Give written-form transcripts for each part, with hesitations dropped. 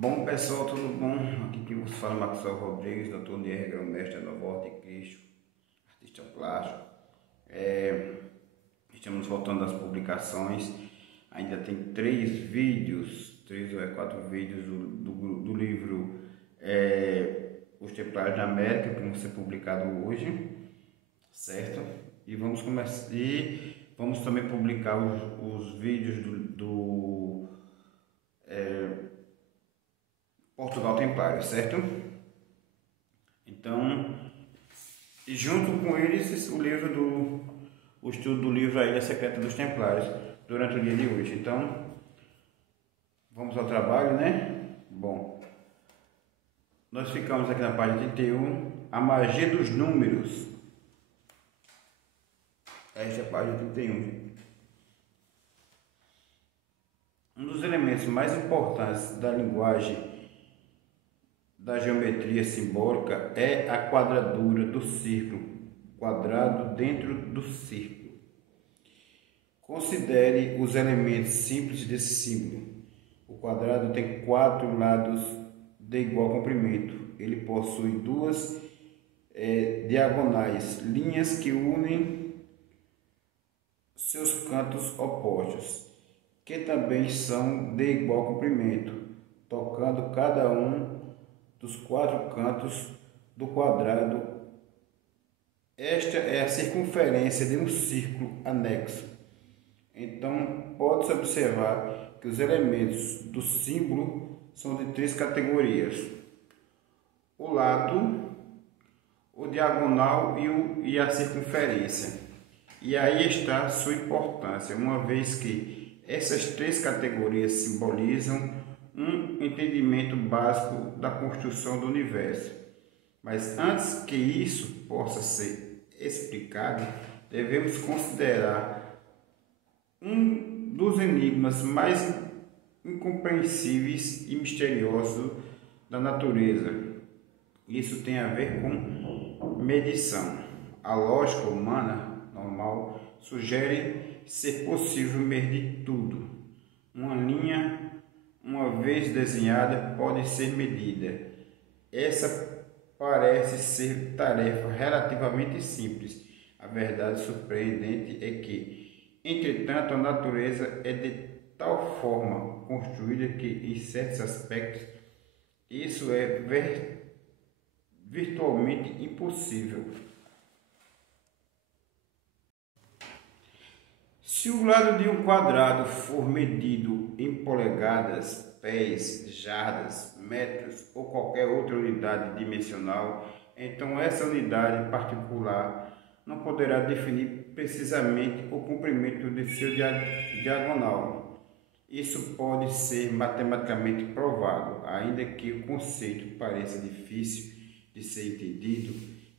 Bom pessoal, tudo bom? Aqui quem vos fala é Maxwell Rodrigues, doutor Nier, grão-mestre da Nova Ordem de Cristo, artista plástico. Estamos voltando às publicações, ainda tem 3 vídeos, 3 ou 4 vídeos do livro Os Templários da América, que vão ser publicados hoje, certo? E vamos começar, e vamos também publicar os vídeos do Portugal Templário, certo? Então, e junto com eles o estudo do livro A Ilha Secreta dos Templários durante o dia de hoje. Então, vamos ao trabalho, né? Bom, nós ficamos aqui na página 31, a magia dos números. Esta é a página 31. Um dos elementos mais importantes da linguagem da geometria simbólica é a quadradura do círculo, quadrado dentro do círculo. Considere os elementos simples desse símbolo. O quadrado tem 4 lados de igual comprimento. Ele possui 2 diagonais, linhas que unem seus cantos opostos, que também são de igual comprimento, tocando cada um dos 4 cantos do quadrado. Esta é a circunferência de um círculo anexo. Então, pode-se observar que os elementos do símbolo são de 3 categorias: o lado, o diagonal e a circunferência. E aí está a sua importância, uma vez que essas 3 categorias simbolizam um entendimento básico da construção do universo. Mas antes que isso possa ser explicado, devemos considerar um dos enigmas mais incompreensíveis e misteriosos da natureza. Isso tem a ver com medição. A lógica humana normal sugere ser possível medir tudo. Uma linha, uma vez desenhada, pode ser medida. Essa parece ser tarefa relativamente simples. A verdade surpreendente é que, entretanto, a natureza é de tal forma construída que, em certos aspectos, isso é virtualmente impossível. Se o lado de um quadrado for medido em polegadas, pés, jardas, metros ou qualquer outra unidade dimensional, então essa unidade particular não poderá definir precisamente o comprimento de seu diagonal. Isso pode ser matematicamente provado, ainda que o conceito pareça difícil de ser entendido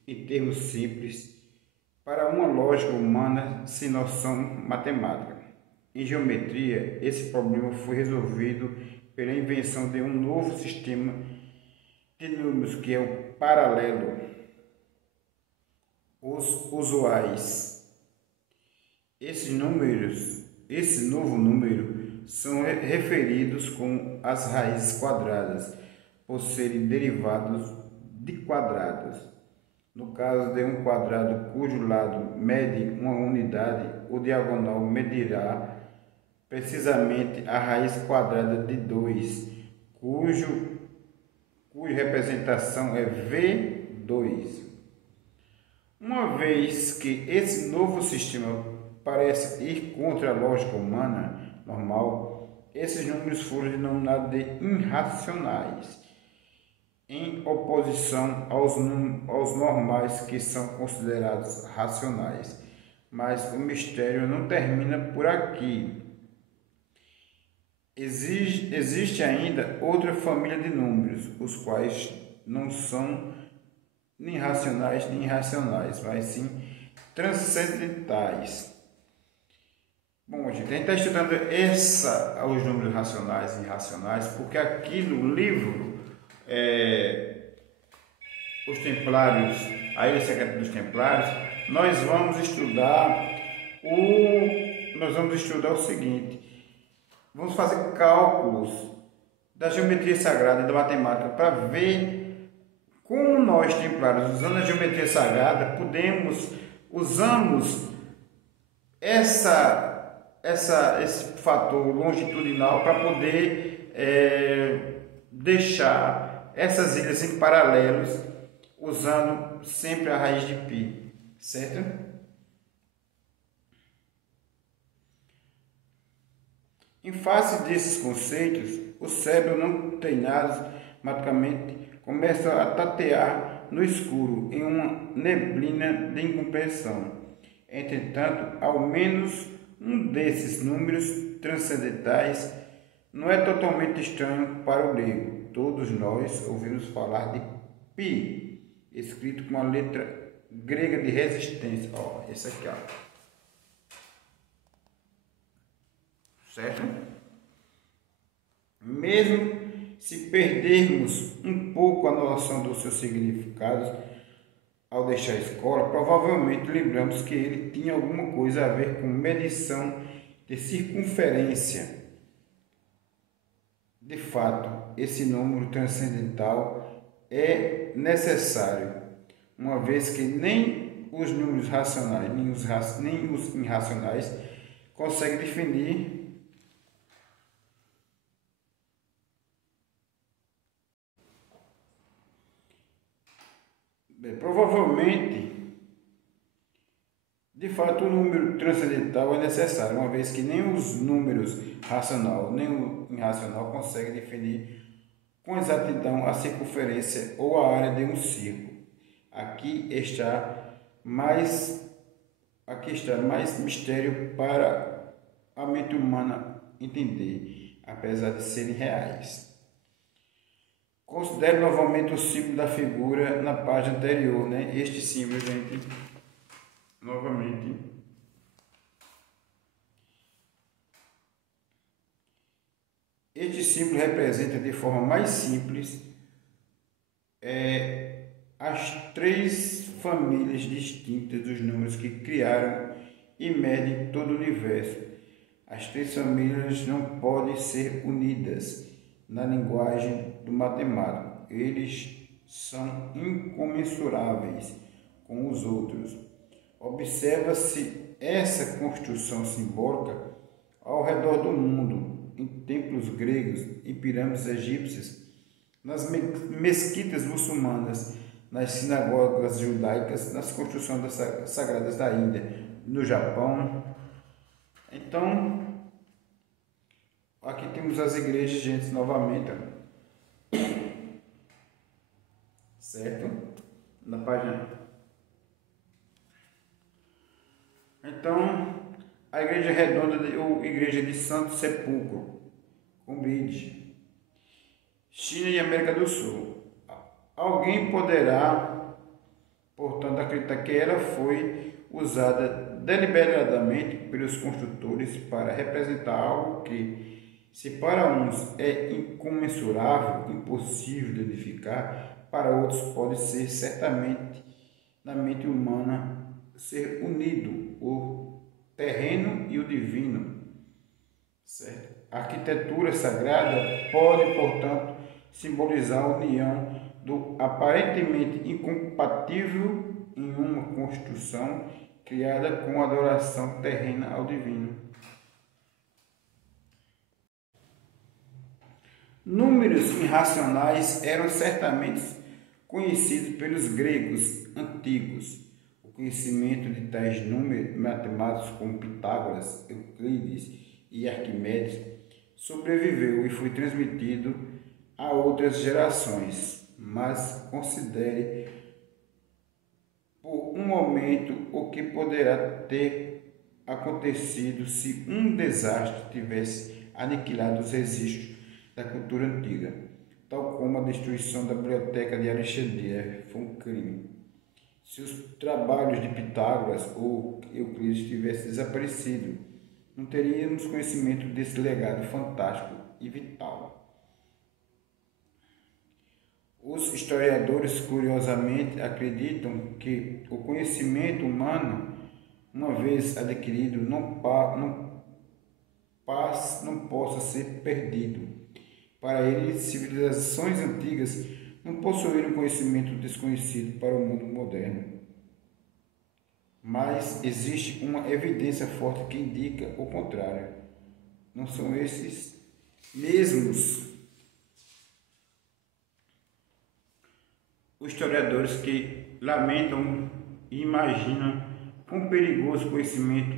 em termos simples para uma lógica humana sem noção matemática. Em geometria, esse problema foi resolvido pela invenção de um novo sistema de números, que é o paralelo. Os usuais. Esse novo número são referidos como as raízes quadradas, por serem derivados de quadrados. No caso de um quadrado cujo lado mede uma unidade, o diagonal medirá precisamente a raiz quadrada de 2, cuja representação é V2. Uma vez que esse novo sistema parece ir contra a lógica humana normal, esses números foram denominados de irracionais, em oposição aos normais, que são considerados racionais. Mas o mistério não termina por aqui. Existe ainda outra família de números, os quais não são nem racionais nem irracionais, mas sim transcendentais. Bom, gente, a gente está estudando os números racionais e irracionais, porque aqui no livro Os Templários, a Ilha Secreta dos Templários, nós vamos estudar o seguinte: vamos fazer cálculos da geometria sagrada e da matemática para ver como nós, templários, usando a geometria sagrada, usamos esse fator longitudinal para poder deixar essas ilhas em paralelos, usando sempre a raiz de π, certo? Em face desses conceitos, o cérebro não treinado matematicamente começa a tatear no escuro, em uma neblina de incompreensão. Entretanto, ao menos um desses números transcendentais não é totalmente estranho para o grego. Todos nós ouvimos falar de π, escrito com a letra grega de resistência. Ó, esse aqui, ó. Certo? Mesmo se perdermos um pouco a noção dos seus significados ao deixar a escola, provavelmente lembramos que ele tinha alguma coisa a ver com medição de circunferência. De fato, esse número transcendental é necessário, uma vez que nem os números racionais, nem os irracionais conseguem definir provavelmente, de fato, o número transcendental é necessário, uma vez que nem os números racional nem o irracional conseguem definir com exatidão a circunferência ou a área de um círculo. Aqui está mais mistério para a mente humana entender, apesar de serem reais. Considere novamente o símbolo da figura na página anterior, né? Este símbolo, gente, novamente. Este símbolo representa de forma mais simples as três famílias distintas dos números que criaram e medem todo o universo. As três famílias não podem ser unidas na linguagem do matemático. Eles são incomensuráveis com os outros. Observa-se essa construção simbólica ao redor do mundo, em templos gregos, em pirâmides egípcias, nas mesquitas muçulmanas, nas sinagogas judaicas, nas construções sagradas da Índia, no Japão. Então, aqui temos as igrejas, gente, novamente, certo? Na página. Então, a igreja redonda ou igreja de Santo Sepulcro, Cambridge, China e América do Sul. Alguém poderá, portanto, acreditar que ela foi usada deliberadamente pelos construtores para representar algo que, se para uns é incomensurável, impossível de edificar, para outros pode ser certamente, na mente humana, ser unido o terreno e o divino. Certo? A arquitetura sagrada pode, portanto, simbolizar a união do aparentemente incompatível em uma construção criada com adoração terrena ao divino. Números irracionais eram certamente conhecidos pelos gregos antigos. O conhecimento de tais números matemáticos como Pitágoras, Euclides e Arquimedes sobreviveu e foi transmitido a outras gerações, mas considere por um momento o que poderá ter acontecido se um desastre tivesse aniquilado os registros da cultura antiga, tal como a destruição da biblioteca de Alexandria foi um crime. Se os trabalhos de Pitágoras ou Euclides tivessem desaparecido, não teríamos conhecimento desse legado fantástico e vital. Os historiadores, curiosamente, acreditam que o conhecimento humano, uma vez adquirido, não possa ser perdido. Para eles, civilizações antigas não possuíram conhecimento desconhecido para o mundo moderno. Mas existe uma evidência forte que indica o contrário. Não são esses mesmos os historiadores que lamentam e imaginam quão perigoso conhecimento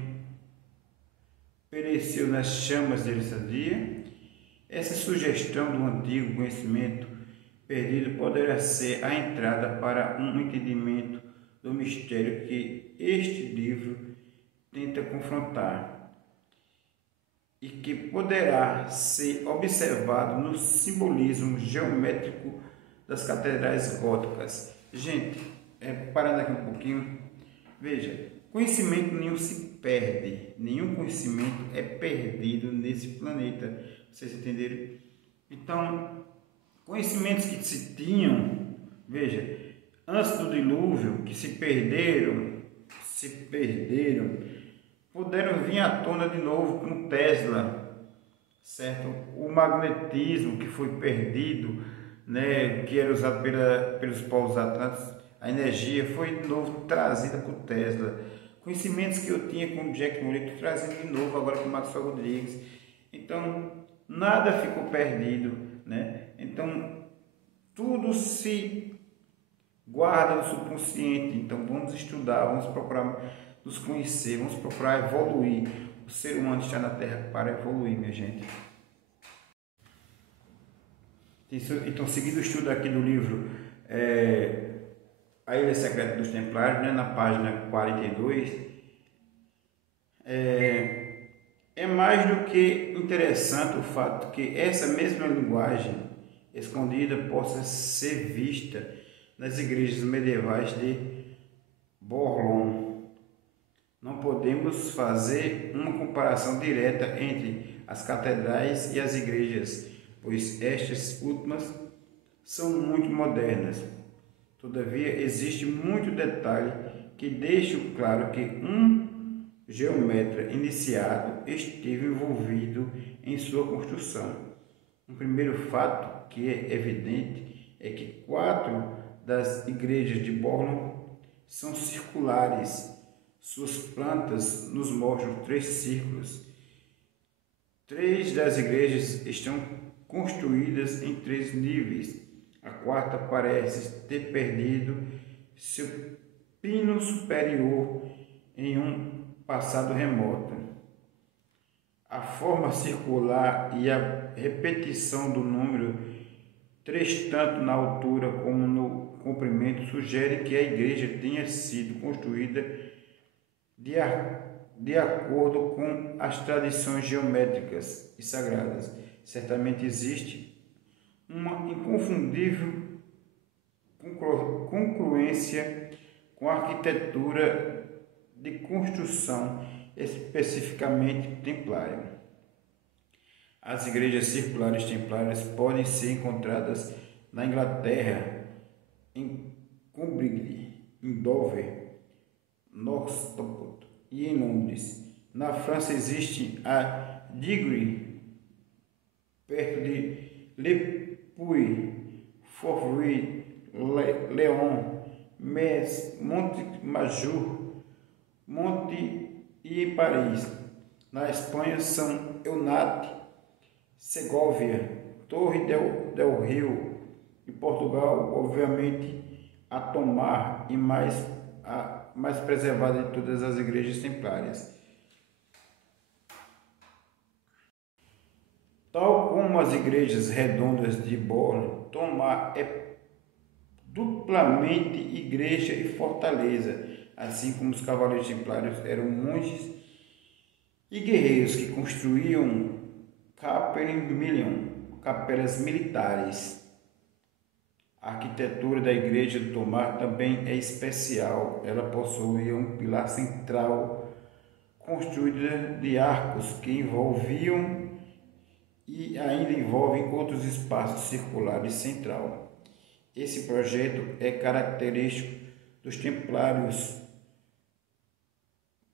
pereceu nas chamas de Alexandria. Essa sugestão do antigo conhecimento perdido poderá ser a entrada para um entendimento do mistério que este livro tenta confrontar e que poderá ser observado no simbolismo geométrico das catedrais góticas. Gente, parando aqui um pouquinho, veja, conhecimento nenhum se perde, nenhum conhecimento é perdido nesse planeta, vocês entenderam? Então, conhecimentos que se tinham, veja, antes do dilúvio, que se perderam, puderam vir à tona de novo com Tesla, certo? O magnetismo que foi perdido, né, que era usado pelos povos atlantes, a energia foi de novo trazida por Tesla. Conhecimentos que eu tinha com o Jack Moleto, trazendo de novo agora com o Maxwell Rodrigues. Então, nada ficou perdido, né? Então, tudo se guarda no subconsciente. Então, vamos estudar, vamos procurar nos conhecer, vamos procurar evoluir. O ser humano está na Terra para evoluir, minha gente. Então, seguindo o estudo aqui do livro A Ilha Secreta dos Templários, né, na página 42, é mais do que interessante o fato de que essa mesma linguagem escondida possa ser vista nas igrejas medievais de Borloo. Não podemos fazer uma comparação direta entre as catedrais e as igrejas, pois estas últimas são muito modernas. Todavia, existe muito detalhe que deixa claro que um geometra iniciado esteve envolvido em sua construção. Um primeiro fato que é evidente é que 4 das igrejas de Borloo são circulares. Suas plantas nos mostram 3 círculos. 3 das igrejas estão construídas em 3 níveis. A 4ª parece ter perdido seu pino superior em um passado remoto. A forma circular e a repetição do número 3, tanto na altura como no comprimento, sugerem que a igreja tenha sido construída de acordo com as tradições geométricas e sagradas. Certamente existe uma inconfundível concluência com a arquitetura de construção especificamente templária. As igrejas circulares templárias podem ser encontradas na Inglaterra, em Cambridge, em Dover, Northampton e em Londres. Na França existe a Digue, perto de Le Puy, Fort-Louis, Lyon, Metz, Montmajor, Monte e em Paris. Na Espanha são Eunate, Segóvia, Torre del Rio e Portugal, obviamente a Tomar e a mais preservada de todas as igrejas templárias. Tal como as igrejas redondas de Borloo, Tomar é duplamente igreja e fortaleza, assim como os cavaleiros templários eram monges e guerreiros que construíam capelas militares. A arquitetura da igreja de Tomar também é especial. Ela possuía um pilar central construído de arcos que envolviam e ainda envolvem outros espaços circulares central. Esse projeto é característico dos templários,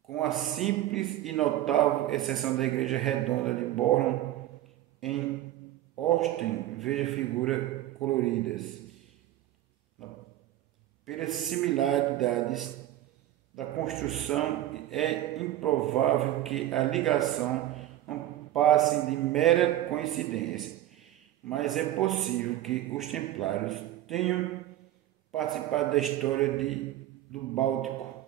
com a simples e notável exceção da igreja redonda de Borloo, em Austin, veja figuras coloridas. Pelas similaridades da construção, é improvável que a ligação não passe de mera coincidência, mas é possível que os templários tenham participado da história do Báltico.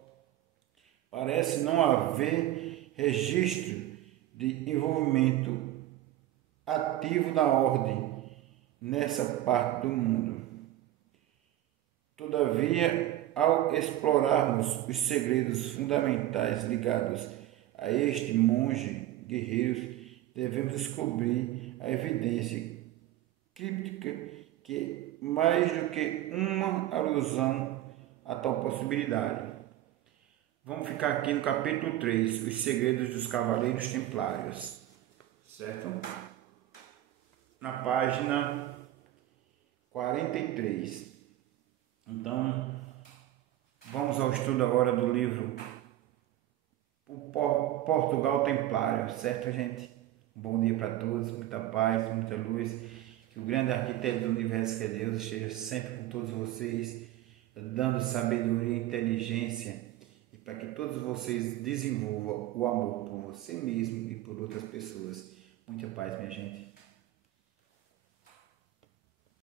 Parece não haver registro de envolvimento ativo da ordem nessa parte do mundo. Todavia, ao explorarmos os segredos fundamentais ligados a este monge guerreiro, devemos descobrir a evidência críptica que mais do que uma alusão a tal possibilidade. Vamos ficar aqui no capítulo 3, os segredos dos Cavaleiros Templários, certo? Na página 43. Então, vamos ao estudo agora do livro O Portugal Templário, certo, gente? Bom dia para todos, muita paz, muita luz. Que o grande arquiteto do universo, que é Deus, esteja sempre com todos vocês, dando sabedoria e inteligência, e para que todos vocês desenvolvam o amor por você mesmo e por outras pessoas. Muita paz, minha gente.